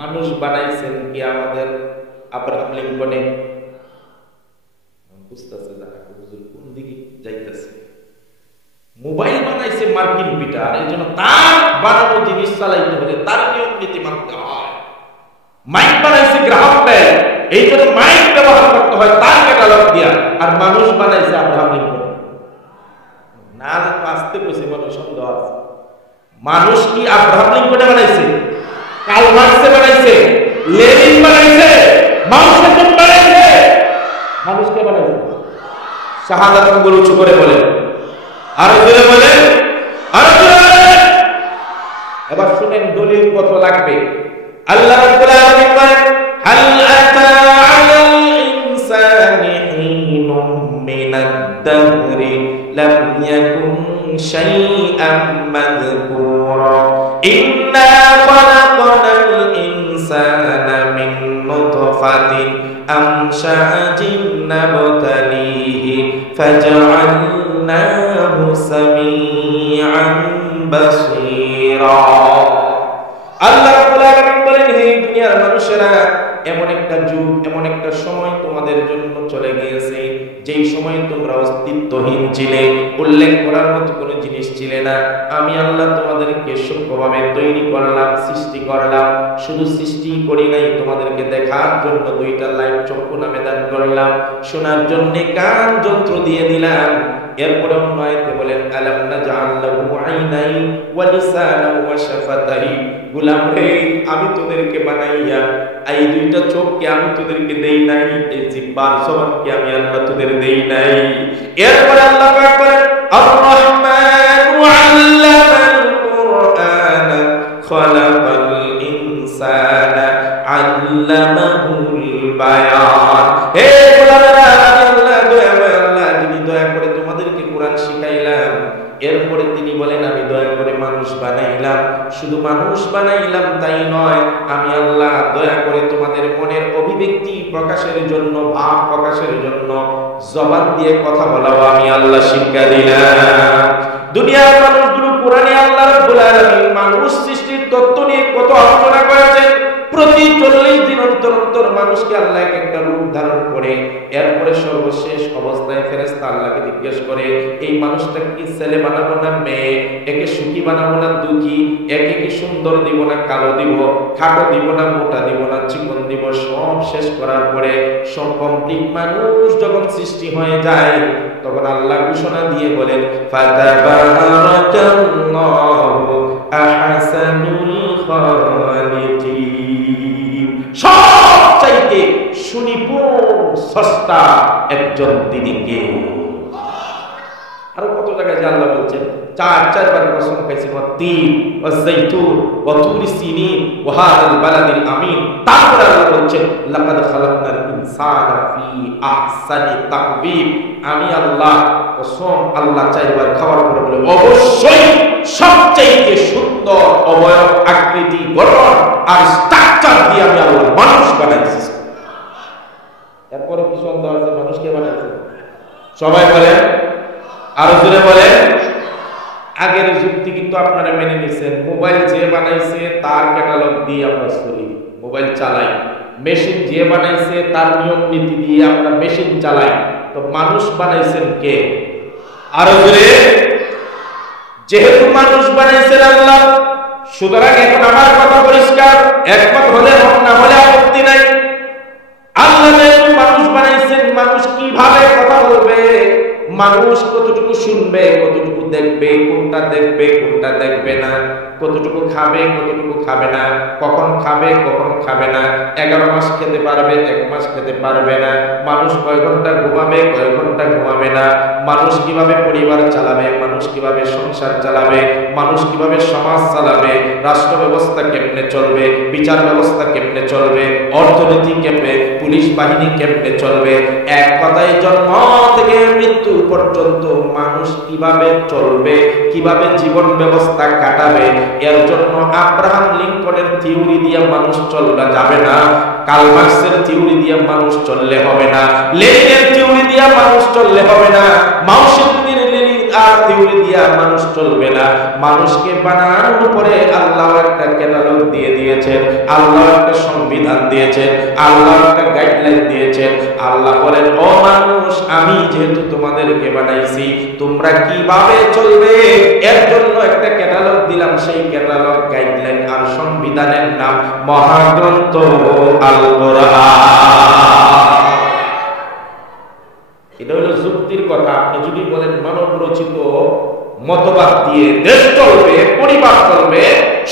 মানুষ বানাইছেন কি? আমাদের আব্রাহাম লিঙ্কনে। বুঝতেছে না কোন দিকে যাইতেছে। মোবাইল বানাইছে মার্কিন পিটার, এই জন্য তার বানানো জিনিস চালাইতে হলে তার নিয়ম নীতি মানতে হয়। মাইক বানাইছে গ্রাহাম বেল, এই জন্য মাইক ব্যবহার করতে হয় তার ক্যাটালগ দিয়া। আর মানুষ বানাইছে আব্রাহাম লিঙ্কন। না আসতে কইছে মানুষ সন্দেহ আছে। মানুষ কি আব্রাহাম লিঙ্কনে বানাইছে? কার্ল মার্কসে বানাইছে? লেনিন বানাইছে? মাও সেতুং বানাইছে? মানুষকে বানাইছে। শাহাদাত আঙ্গুল উঁচু করে বলেন, আরো জোরে বলেন, আরো জোরে বলেন। এবার শুনেন, দলিল কত লাগবে। আল্লাহ রাব্বুল আলামিন বলেন, হাল আতা আলাল ইনসানি হিনুম মিনাদ দাহরি লাম ইয়াকুন শাইআম মাযকুরা ইন্না খালাকনাল ইনসানা মিন নুতফাতিন আমশাজিন নাবতালিহি ফাজআলনাহু সামিআন বাসীরা। আল্লাহ রাব্বুল আলামিন বলেন, হে দুনিয়ার মানুষেরা, এমন একটা যুগ, এমন একটা সময় তোমাদের জন্য চলে গিয়েছে যেই সময় তোমরা অস্তিত্বহীন ছিলে, উল্লেখ করার মতো কোনো জিনিস ছিলে না। আমি আল্লাহ তোমাদেরকে সূক্ষ্মভাবে তৈরি করলাম, সৃষ্টি করলাম। শুধু সৃষ্টি করি নাই, তোমাদেরকে দেখার জন্য দুইটা লাইট চক্ষু নামে দান করলাম, শোনার জন্য কান যন্ত্র দিয়ে দিলাম। এরপরে অন্য আয়াতে বলেন, আলাম নাজআল লাহু আইনাইন ওয়া লিসানান ওয়া শাফাতাইন। গোলাম রে, আমি তোদেরকে বানাইয়া এই দুইটা চোখকে আমি তোদেরকে দেই নাই, এই জিহ্বার জবানকে আমি আল্লাহ তোদের দেই নাই। এরপরে আল্লাহ পাক বলেন, আর-রহমানু আল্লামাল কুরআন খালাকাল ইনসানা আল্লামাহুল বায়ান। হে গোলামেরা, আমি আল্লাহ দয়াময় আল্লাহ, যিনি দয়া করে তোমাদেরকে কোরআন শিখাইলাম। এরপরে তিনি বলেন, আমি দয়া করে মানুষ বানাইলাম। শুধু মানুষ বানাইলাম তাই নয়, আমি আল্লাহ দয়া করে তোমাদের মনের অভিব্যক্তি প্রকাশের জন্য, ভাব প্রকাশের জন্য জবান দিয়ে কথা বলাও আমি আল্লাহ শিক্ষা দিলাম। দুনিয়ার মানুষগুলো কোরআনে আল্লাহ রাব্বুল আলামিন মানুষ সৃষ্টির তত্ত্ব নিয়ে কত আলোচনা করেছেন। প্রতি 40 দিন অন্তর অন্তর মানুষকে আল্লাহ একটা রূপ ধারণ করে, এরপরে সর্বশেষ অবস্থায় ফেরেশতা আল্লাহকে জিজ্ঞেস করে, এই মানুষটা কি ছেলে বানাবো না মেয়ে, একে সুখী বানাবো না দুঃখী, একে কি সুন্দর দিব না কালো দিব, খাটো দিব না মোটা দিব না চিকন দিব। সব শেষ করার পরে কমপ্লিট মানুষ যখন সৃষ্টি হয়ে যায়, তখন আল্লাহ ঘোষণা দিয়ে বলেন, ফাতাবারাকাল্লাহু আহসানুল খালিকিন। সবচাইতে সুনিপুণ স্রষ্টা একজন দিদিকে। আরো কত জায়গায় আল্লাহ বলছেন, চারবার কসম খাইছেন, ওয়াত-তিন ওয়াজ-যাইতুন ওয়া তুরি সিনিন ওয়া হাযাল বালাদিল আমিন। তারপর আল্লাহ বলছেন, লাকাদ খালাকনাল ইনসানা ফি আহসানি তাকওয়িম। আমি আল্লাহ কসম, আল্লাহ চারবার খাওয়ার পরে বলে, অবশ্যই সবচেয়ে সুন্দর অবয়ব, আকৃতি, গঠন আর স্ট্রাকচার দিয়ে আমি আল্লাহ মানুষ বানাইছি। এরপরে কি সন্দেহ আছে মানুষকে বানাইছে? সবাই বলেন, আরো জোরে বলেন। আগের যুক্তি কিন্তু আপনারা মেনে নিছেন, মোবাইল যে বানাইছে তার ক্যাটালগ দিয়ে আমরা চলি, মোবাইল চালাই। মেশিন যে বানাইছে তার নিয়ম নীতি দিয়ে আমরা মেশিন চালাই। তো মানুষ বানাইছেন কে? আরো জোরে। যেহেতু মানুষ বানাইছেন আল্লাহ, সুতরাং এখন আমার কথা পরিষ্কার, একমত হলে হোক, না হলে আপত্তি নাই। আল্লাহ যেহেতু মানুষ বানাইছেন, মানুষ কিভাবে কথা বলবে, মানুষ কতটুকু শুনবে, কতটুকু দেখবে, কোনটা দেখবে কোনটা দেখবে না, কতটুকু খাবে কতটুকু খাবে না, কখন খাবে কখন খাবে না, 11 মাস খেতে পারবে 1 মাস খেতে পারবে না, মানুষ কয় ঘন্টা ঘুমাবে কয় ঘন্টা ঘুমাবে না, মানুষ কিভাবে পরিবার চালাবে, মানুষ কিভাবে সংসার চালাবে, মানুষ কিভাবে সমাজ চালাবে, রাষ্ট্র ব্যবস্থা কেমনে চলবে, বিচার ব্যবস্থা কেমনে চলবে, অর্থনীতি কেমনে, পুলিশ বাহিনী কেমনে চলবে, এক কথায় জন্ম থেকে মৃত্যু পর্যন্ত মানুষ কিভাবে চলবে, কিভাবে জীবন ব্যবস্থা কাটাবে, এর জন্য আব্রাহাম লিঙ্কনের থিওরি দিয়ে মানুষ চললে যাবে না, কার্ল মার্কসের থিওরি দিয়ে মানুষ চললে হবে না, লেনিনের থিওরি দিয়ে মানুষ চললে হবে না, মাও সেতুংয়ের লেনিন আর থিওরি দিয়া মানুষ চলবে না। মানুষকে বানানোর পরে আল্লাহ একটা ক্যাটালগ দিয়ে দিয়েছেন, আল্লাহ একটা সংবিধান দিয়েছেন, আল্লাহ একটা গাইডলাইন দিয়েছেন। আল্লাহ বলেন, ও মানুষ, আমি যেহেতু তোমাদেরকে বানাইছি, তোমরা কিভাবে চলবে এর জন্য একটা ক্যাটালগ দিলাম। সেই ক্যাটালগ, গাইডলাইন আর সংবিধানের নাম মহাগ্রন্থ আল কোরআন। এটা হলো যুক্তির কথা। আপনি যদি বলেন মানব রচিত মতবাদ দিয়ে দেশ চলবে, পরিবার চলবে,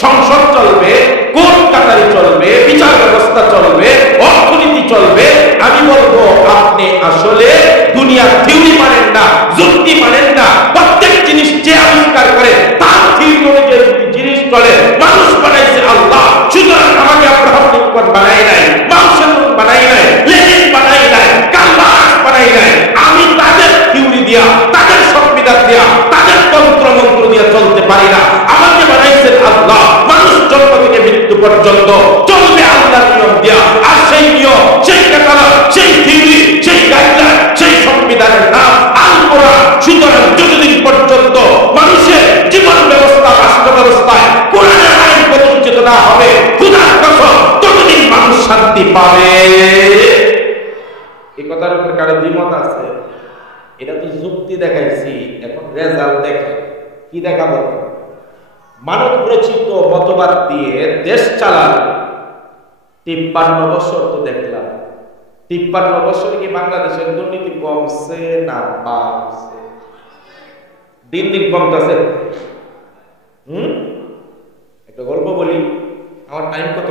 সংসদ চলবে, কোর্ট কাটারি চলবে, বিচার ব্যবস্থা চলবে, অর্থনীতি চলবে, আমি বলবো আপনি আসলে দুনিয়ার থিওরি মানেন না, যুক্তি মানেন না। প্রত্যেক জিনিস যে আবিষ্কার করে তার থিওরি অনুযায়ী জিনিস চলে। মানুষ বানাইছে আল্লাহ, সুতরাং আমাকে আব্রাহাম লিঙ্কন বানাই নাই, মাও সেতুং বানাই নাই, লেনিন বানাই নাই, কার্ল মার্কস বানাই নাই। আমি তাদের থিওরি দিয়া, তাদের সংবিধান দিয়া, তাদের তন্ত্র মন্ত্র দিয়া চলতে পারি না। আমাকে বানাইছেন আল্লাহ। মানুষ জন্ম থেকে মৃত্যু পর্যন্ত চলবে আল্লাহর নিয়ম দিয়া। আর সেই নিয়ম, সেই ক্যাটালগ, সেই থিওরি, সেই গাইডলাইন, সেই সংবিধানের নাম আল কোরআন। সুতরাং যতদিন পর্যন্ত মানুষের জীবন ব্যবস্থা, রাষ্ট্র ব্যবস্থায় কোরআনের আইন প্রতিষ্ঠিত না হবে, খোদার কসম, ততদিন মানুষ শান্তি পাবে। এই কথার উপর কারো দ্বিমত আছে? এটা তো যুক্তি দেখাইছি, এখন রেজাল্ট দেখে। কি দেখাবো? মানব রচিত মতবাদ দিয়ে দেশ চালানো 53 বছর তো দেখলাম। 53 বছরে কি বাংলাদেশের দুর্নীতি কমছে না বাড়ছে? দিন দিন কমতেছে। একটা গল্প বলি, আমার টাইম কত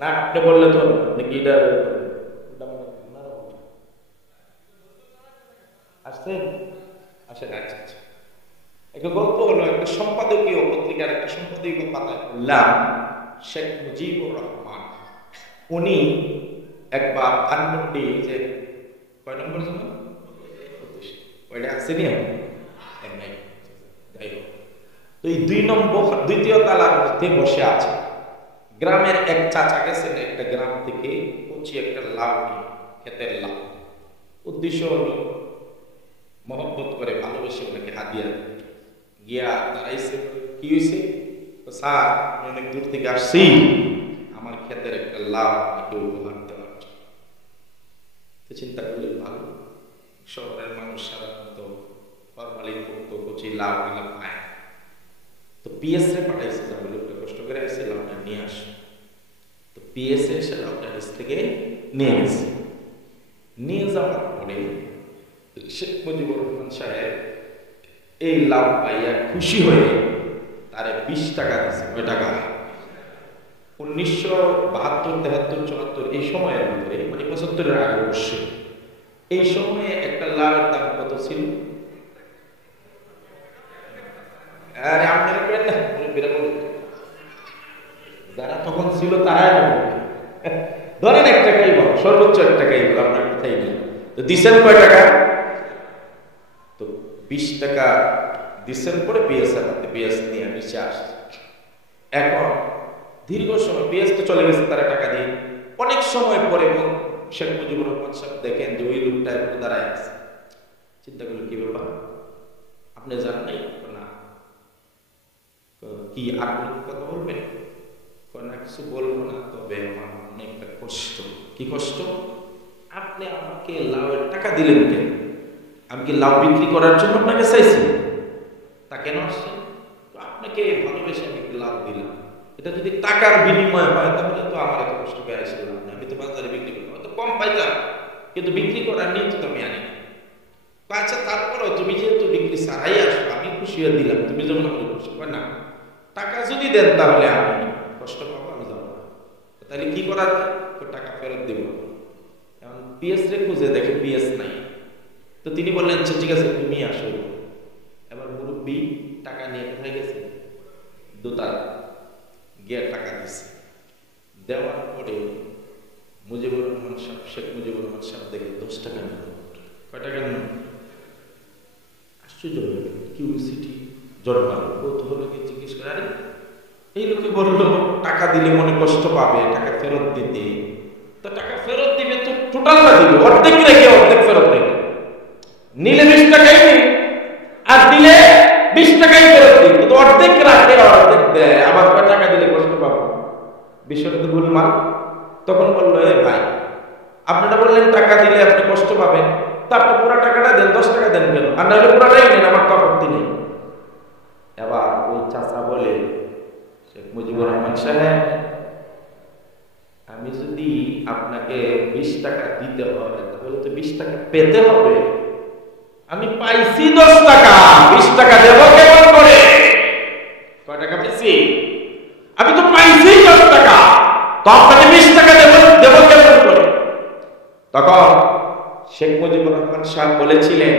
না আপনি বললে তো নাকি এটা আসছেন? আসেন। আচ্ছা আচ্ছা, একটা গল্প হলো, একটা সম্পাদকীয় পত্রিকার একটা সম্পাদকীয় পাতায় পড়লাম, শেখ মুজিবুর রহমান উনি একবার ধানমন্ডি, যে কয় নম্বর জন্য ওইটা আসেনি, যাই হোক, তো এই 2 নম্বর দ্বিতীয় তালার মধ্যে বসে আছে। গ্রামের এক চাচা গেছেন একটা গ্রাম থেকে কচি একটা লাউ নিয়ে, ক্ষেতের লাউ। উদ্দেশ্য হলো মহব্বত করে, ভালোবেসে ওনাকে হাদিয়া গিয়া দাঁড়াইছে। কি হয়েছে? স্যার, আমি অনেক দূর থেকে আসছি, আমার ক্ষেতের একটা লাউ আপনাকে উপহার দেওয়ার জন্য। তো চিন্তা করলে ভালো, শহরের মানুষ সাধারণত ফরমালিন মুক্ত কচি লাউ গুলা পায়। তো পিএস রে পাঠাইছে, যা বলে কষ্ট করে এসে লাউটা নিয়ে আসে। তো পিএস এসে লাউটা নিচ থেকে নিয়ে গেছে। নিয়ে যাওয়ার পরে শেখ মুজিবুর রহমান সাহেব এই লাউ পাইয়া খুশি হয়ে তারে 20 টাকা দিচ্ছে। কয় টাকা? 1972, 73, 74 এই সময়ের ভিতরে, মানে 75-এর আগে অবশ্যই, এই সময়ে একটা লাউয়ের দাম কত ছিল? আরে আপনারা করেন না, যারা তখন ছিল তারাই ধরেন 1 টাকাই বল, সর্বোচ্চ 1 টাকাই বল, আপনার কথাই নেই। তো দিচ্ছেন কয় টাকা? তো 20 টাকা দিচ্ছেন পরে পিএস নিয়ে নিচে আসছে। এখন দীর্ঘ সময় পিএস তো চলে গেছে, তারা টাকা দিয়ে। অনেক সময় পরে শেখ মুজিবুর রহমান সাহেব দেখেন যে ওই লোকটা একটু দাঁড়ায় আছে। চিন্তা করলো, কি ব্যাপার, আপনি জানেন নাই? না। কি আর কথা বলবেন? না, কিছু বলবো না, তবে আমার অনেকটা কষ্ট। কি কষ্ট? আপনি আমাকে লাউয়ের টাকা দিলেন কেন? আমি কি লাউ বিক্রি করার জন্য আপনাকে চাইছি? তা কেন আসছেন? আপনাকে ভালোবেসে আমি লাউ দিলাম। এটা যদি টাকার বিনিময় হয় তাহলে তো আমার এত কষ্ট করে আসলাম না। আমি তো বাজারে বিক্রি করবো, তো কম পাইতাম, কিন্তু বিক্রি করার নিয়ে তো আমি আনি। আচ্ছা, তারপরেও তুমি যেহেতু বিক্রি ছাড়াই আসো, আমি খুশি হয়ে দিলাম, তুমি যেমন আমি খুশি হয় না। টাকা যদি দেন তাহলে আমি কষ্ট পাবো, আমি যাবো না। তাহলে কি করা যায়? তো টাকা ফেরত দেবো। এখন পিএস রে খুঁজে দেখে পিএস নাই। তো তিনি বললেন, ঠিক আছে তুমি আসো। এবার মুরব্বী টাকা নিয়ে কোথায় গেছে? দোতার গিয়ে টাকা দিচ্ছে। দেওয়ার পরে মুজিবুর রহমান সাহেব, শেখ মুজিবুর রহমান সাহেব দেখে 10 টাকা নিল। কয় টাকা নিল? আশ্চর্য হয়ে গেল, কি হয়েছে? ঠিক জন্মালো, কৌতূহলকে জিজ্ঞেস করে, আরে এই লোকে বললো টাকা দিলে মনে কষ্ট পাবে, টাকা ফেরত দিতে। তো টাকা ফেরত দিবে তো টোটালটা দিবে, অর্ধেক রেখে অর্ধেক ফেরত দেবে। নিলে 20 টাকা অর্ধেক রাখে অর্ধেক দেয়, আবার টাকা দিলে কষ্ট পাবো, বিষয়টা তো ভুলমাল। তখন বললো, এ ভাই, আপনারা বললেন টাকা দিলে আপনি কষ্ট পাবেন, তো আপনি পুরো টাকাটা দেন, 10 টাকা দেন কেন? আর নাহলে পুরোটাই নেন, আমার তো আপত্তি নেই। এবার ওই চাচা বলে, শেখ মুজিবুর রহমান সাহেব, আমি যদি আপনাকে 20 টাকা দিতে হয় তাহলে তো 20 টাকা পেতে হবে। আমি পাইছি 10 টাকা, 20 টাকা দেবো কেমন করে? কয় টাকা পেয়েছি? আমি তো পাইছি 10 টাকা, তো আপনাকে 20 টাকা দেবো কেমন করে? তখন শেখ মুজিবুর রহমান সাহেব বলেছিলেন,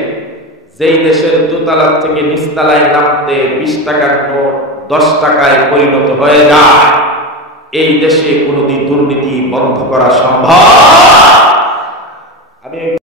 যেই দেশের দোতলা থেকে নিচতলায় নামতে 20 টাকার নোট 10 টাকায় পরিণত হয়ে যায়, এই দেশে কোনোদিন দুর্নীতি বন্ধ করা সম্ভব। আমি